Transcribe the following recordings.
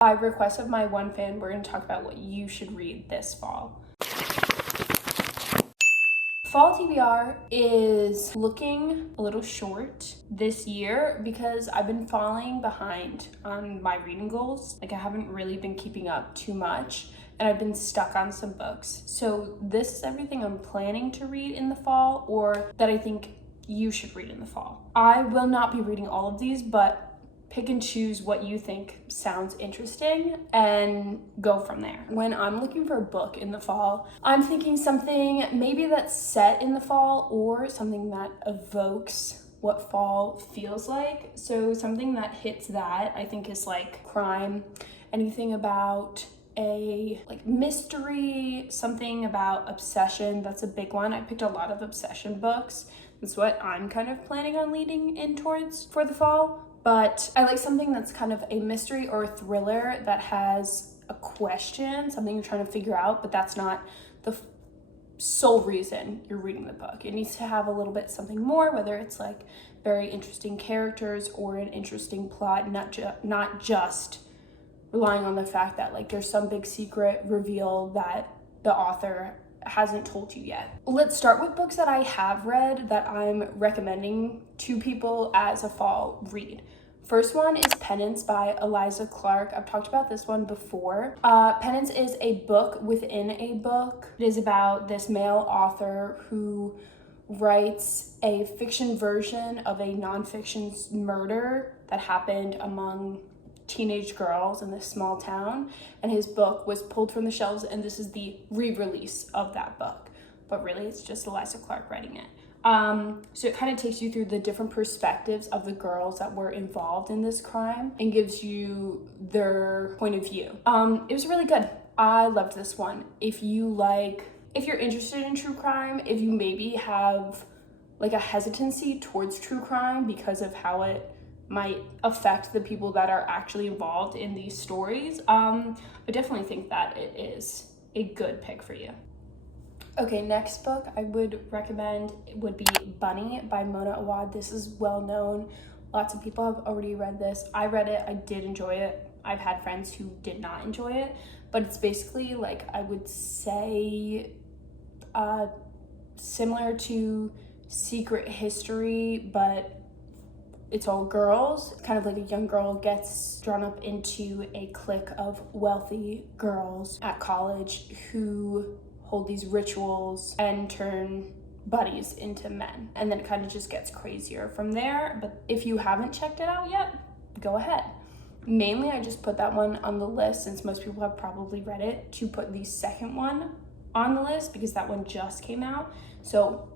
By request of my one fan, we're going to talk about what you should read this fall. Fall TBR is looking a little short this year because I've been falling behind on my reading goals. Like, I haven't really been keeping up too much, and I've been stuck on some books. So this is everything I'm planning to read in the fall, or that I think you should read in the fall. I will not be reading all of these, but pick and choose what you think sounds interesting and go from there. When I'm looking for a book in the fall, I'm thinking something maybe that's set in the fall or something that evokes what fall feels like. So something that hits that, I think, is like crime, anything about a like mystery, something about obsession. That's a big one. I picked a lot of obsession books. That's what I'm kind of planning on leading in towards for the fall. But I like something that's kind of a mystery or a thriller that has a question, something you're trying to figure out, but that's not the sole reason you're reading the book. It needs to have a little bit something more, whether it's like very interesting characters or an interesting plot, not just relying on the fact that like there's some big secret reveal that the author hasn't told you yet. Let's start with books that I have read that I'm recommending to people as a fall read. First one is Penance by Eliza Clark. I've talked about this one before. Penance is a book within a book. It is about this male author who writes a fiction version of a nonfiction murder that happened among teenage girls in this small town, and his book was pulled from the shelves, and this is the re-release of that book, but really it's just Eliza Clark writing it. So it kind of takes you through the different perspectives of the girls that were involved in this crime and gives you their point of view. It was really good. I loved this one. If you're interested in true crime, if you maybe have like a hesitancy towards true crime because of how it might affect the people that are actually involved in these stories, I definitely think that it is a good pick for you. Okay, next book I would recommend would be Bunny by Mona Awad. This is well known. Lots of people have already read this. I read it. I did enjoy it. I've had friends who did not enjoy it, but it's basically like, I would say, similar to Secret History, but it's all girls. Kind of like a young girl gets drawn up into a clique of wealthy girls at college who hold these rituals and turn buddies into men. And then it kind of just gets crazier from there. But if you haven't checked it out yet, go ahead. Mainly, I just put that one on the list since most people have probably read it, to put the second one on the list because that one just came out. So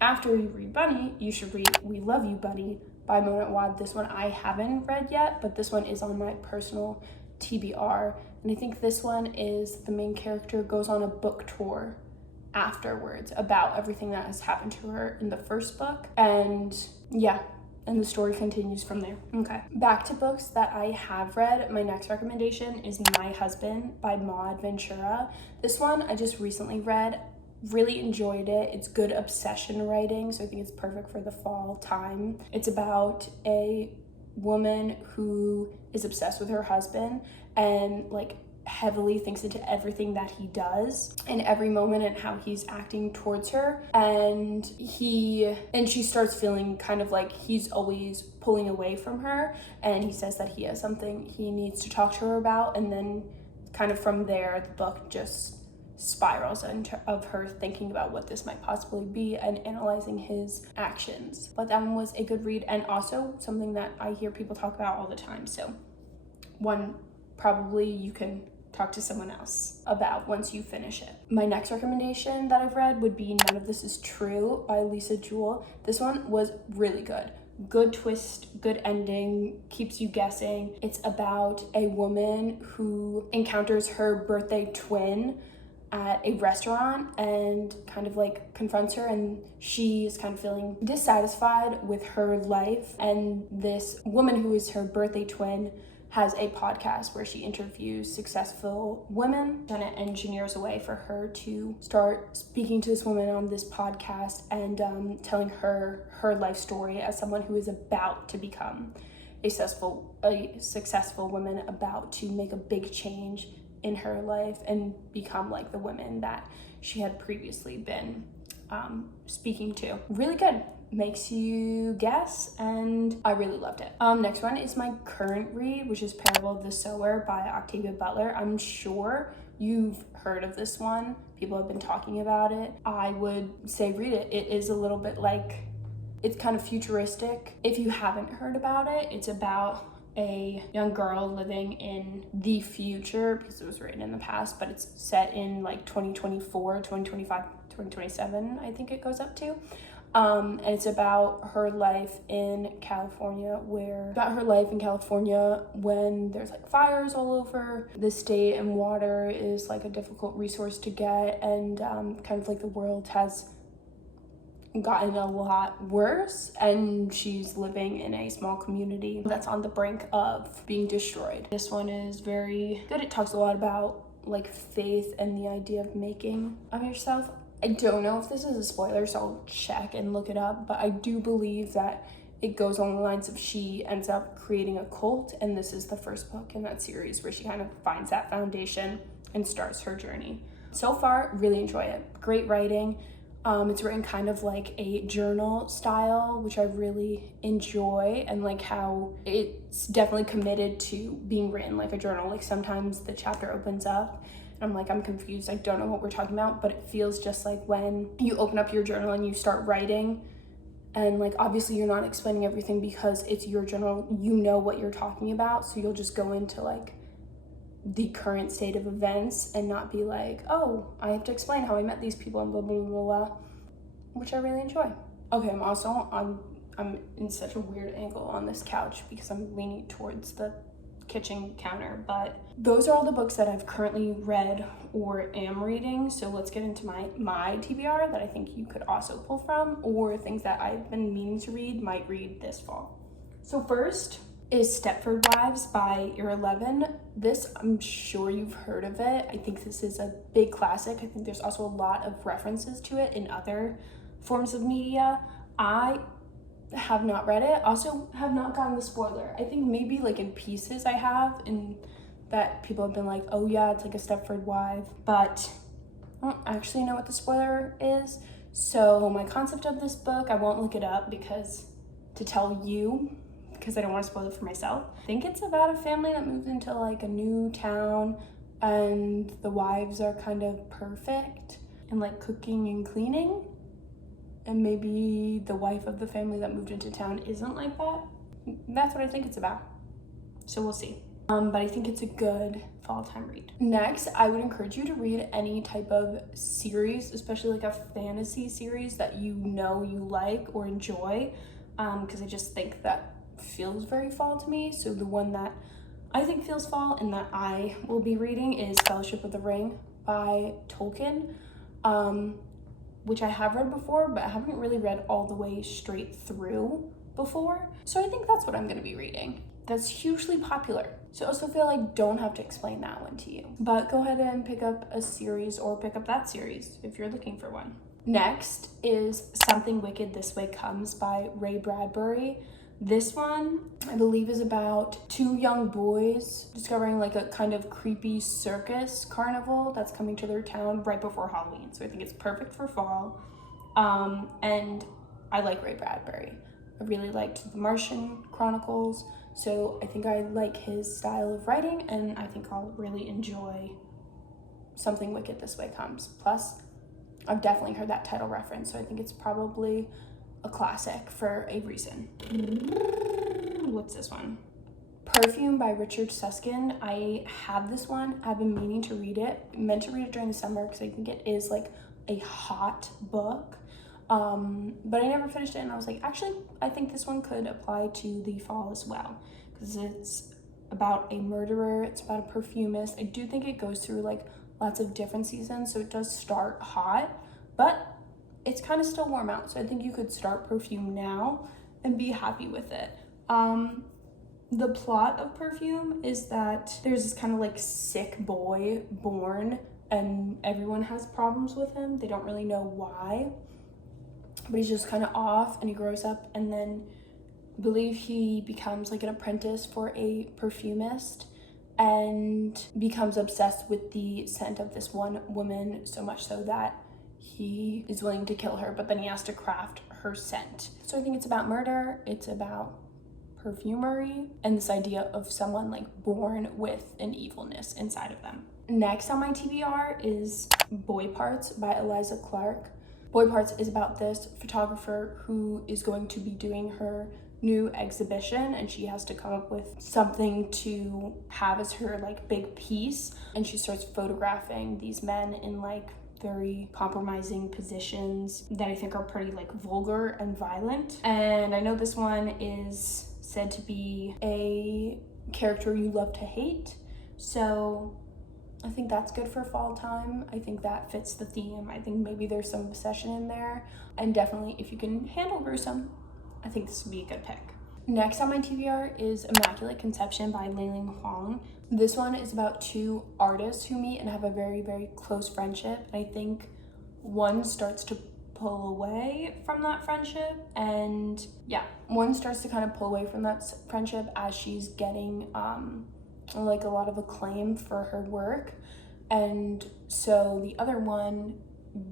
after you read Bunny, you should read We Love You, Bunny by Mona Awad. This one I haven't read yet, but this one is on my personal TBR. And I think this one is the main character goes on a book tour afterwards about everything that has happened to her in the first book. And yeah, and the story continues from there. Okay, back to books that I have read. My next recommendation is My Husband by Maud Ventura. This one I just recently read. Really enjoyed it. It's good obsession writing, so I think it's perfect for the fall time. It's about a woman who is obsessed with her husband and like heavily thinks into everything that he does in every moment and how he's acting towards her, and she starts feeling kind of like he's always pulling away from her, and he says that he has something he needs to talk to her about, and then kind of from there the book just spirals of her thinking about what this might possibly be and analyzing his actions. But that one was a good read, and also something that I hear people talk about all the time, so one probably you can talk to someone else about once you finish it. My next recommendation that I've read would be None of This Is True by Lisa Jewell. This one was really good. Good twist, good ending, keeps you guessing. It's about a woman who encounters her birthday twin at a restaurant and kind of like confronts her, and she's kind of feeling dissatisfied with her life, and this woman who is her birthday twin has a podcast where she interviews successful women, and it engineers a way for her to start speaking to this woman on this podcast and telling her life story as someone who is about to become a successful woman about to make a big change in her life and become like the woman that she had previously been speaking to. Really good. Makes you guess, and I really loved it. Next one is my current read, which is Parable of the Sower by Octavia Butler. I'm sure you've heard of this one. People have been talking about it. I would say read it. It is a little bit like, it's kind of futuristic. If you haven't heard about it, it's about a young girl living in the future, because it was written in the past, but it's set in like 2024, 2025, 2027, I think it goes up to. And it's about her life in California, when there's like fires all over the state and water is like a difficult resource to get, and kind of like the world has gotten a lot worse, and she's living in a small community that's on the brink of being destroyed. This one is very good. It talks a lot about like faith and the idea of making of yourself. I don't know if this is a spoiler, so I'll check and look it up, but I do believe that it goes along the lines of she ends up creating a cult, and this is the first book in that series where she kind of finds that foundation and starts her journey. So far, really enjoy it. Great writing. It's written kind of like a journal style, which I really enjoy, and like how it's definitely committed to being written like a journal. Like sometimes the chapter opens up and I'm like, I'm confused, I don't know what we're talking about, but it feels just like when you open up your journal and you start writing, and like obviously you're not explaining everything because it's your journal, you know what you're talking about, so you'll just go into like the current state of events and not be like, oh, I have to explain how I met these people and blah blah blah blah, which I really enjoy. Okay, I'm in such a weird angle on this couch because I'm leaning towards the kitchen counter, but those are all the books that I've currently read or am reading. So let's get into my TBR that I think you could also pull from, or things that I've been meaning to might read this fall. So first is Stepford Wives by Year 11. This, I'm sure you've heard of it. I think this is a big classic. I think there's also a lot of references to it in other forms of media. I have not read it. Also have not gotten the spoiler. I think maybe like in pieces I have, in that people have been like, oh yeah, it's like a Stepford Wife, but I don't actually know what the spoiler is. So my concept of this book, I won't look it up because I don't want to spoil it for myself. I think it's about a family that moves into like a new town, and the wives are kind of perfect and like cooking and cleaning, and maybe the wife of the family that moved into town isn't like that. That's what I think it's about. So we'll see. But I think it's a good fall time read. Next, I would encourage you to read any type of series, especially like a fantasy series that you know you like or enjoy, because I just think that feels very fall to me. So the one that I think feels fall and that I will be reading is Fellowship of the Ring by Tolkien, which I have read before, but I haven't really read all the way straight through before. So I think that's what I'm gonna be reading. That's hugely popular. So I also feel like don't have to explain that one to you. But go ahead and pick up a series or pick up that series if you're looking for one. Next is Something Wicked This Way Comes by Ray Bradbury. This one, I believe, is about two young boys discovering like a kind of creepy circus carnival that's coming to their town right before Halloween. So I think it's perfect for fall. And I like Ray Bradbury. I really liked The Martian Chronicles. So I think I like his style of writing, and I think I'll really enjoy Something Wicked This Way Comes. Plus, I've definitely heard that title reference, so I think it's probably a classic for a reason. What's this one? Perfume by Richard Susskind. I have this one. I've been meaning to read it. I meant to read it during the summer because I think it is like a hot book. But I never finished it, and I was like, actually, I think this one could apply to the fall as well, because it's about a murderer, it's about a perfumist. I do think it goes through like lots of different seasons, so it does start hot, but it's kind of still warm out, so I think you could start Perfume now and be happy with it. The plot of Perfume is that there's this kind of like sick boy born, and everyone has problems with him. They don't really know why, but he's just kind of off, and he grows up and then believe he becomes like an apprentice for a perfumist and becomes obsessed with the scent of this one woman, so much so that he is willing to kill her, but then he has to craft her scent. So I think it's about murder, it's about perfumery, and this idea of someone like born with an evilness inside of them. Next on my TBR is Boy Parts by Eliza Clark. Boy Parts is about this photographer who is going to be doing her new exhibition, and she has to come up with something to have as her like big piece, and she starts photographing these men in like very compromising positions that I think are pretty like vulgar and violent. And I know this one is said to be a character you love to hate, so I think that's good for fall time. I think that fits the theme. I think maybe there's some obsession in there, and definitely if you can handle gruesome, I think this would be a good pick. Next on my TBR is Immaculate Conception by Leiling Huang. This one is about two artists who meet and have a very, very close friendship. I think one starts to pull away from that friendship, and yeah, one starts to kind of pull away from that friendship as she's getting like a lot of acclaim for her work, and so the other one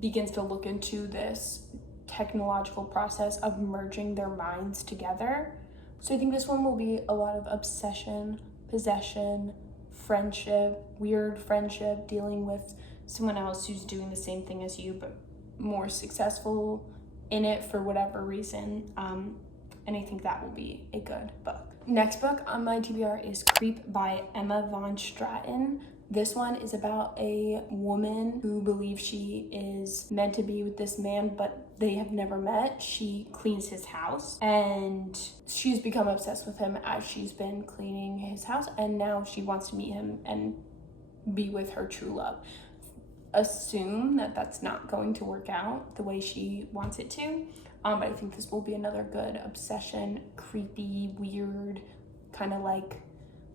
begins to look into this technological process of merging their minds together. So I think this one will be a lot of obsession, possession, friendship, weird friendship, dealing with someone else who's doing the same thing as you but more successful in it for whatever reason, and I think that will be a good book. Next book on my TBR is Creep by Emma von Straten. This one is about a woman who believes she is meant to be with this man, but they have never met. She cleans his house, and she's become obsessed with him as she's been cleaning his house, and now she wants to meet him and be with her true love. Assume that that's not going to work out the way she wants it to, but I think this will be another good obsession, creepy, weird, kind of like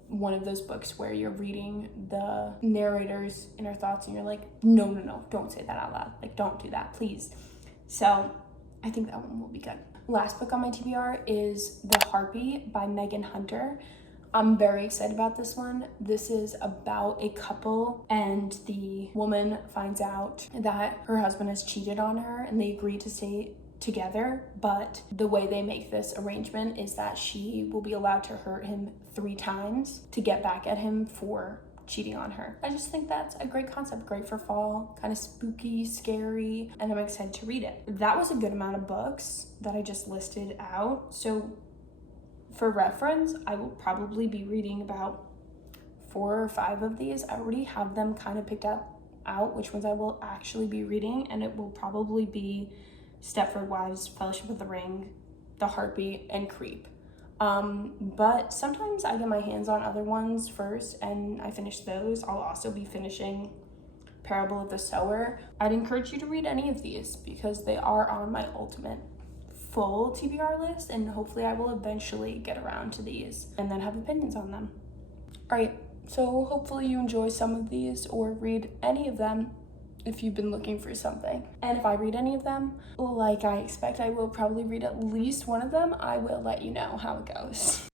one of those books where you're reading the narrator's inner thoughts and you're like, no, don't say that out loud. Like, don't do that, please. So I think that one will be good. Last book on my TBR is The Harpy by Megan Hunter. I'm very excited about this one. This is about a couple, and the woman finds out that her husband has cheated on her, and they agree to stay together, but the way they make this arrangement is that she will be allowed to hurt him 3 times to get back at him for cheating on her. I just think that's a great concept, great for fall, kind of spooky, scary, and I'm excited to read it. That was a good amount of books that I just listed out. So for reference, I will probably be reading about 4 or 5 of these. I already have them kind of picked out which ones I will actually be reading, and it will probably be Stepford Wives, Fellowship of the Ring, The Harpy, and Creep. But sometimes I get my hands on other ones first and I finish those. I'll also be finishing Parable of the Sower. I'd encourage you to read any of these because they are on my ultimate full TBR list, and hopefully I will eventually get around to these and then have opinions on them. All right, so hopefully you enjoy some of these or read any of them if you've been looking for something. And if I read any of them, like I expect I will probably read at least one of them, I will let you know how it goes.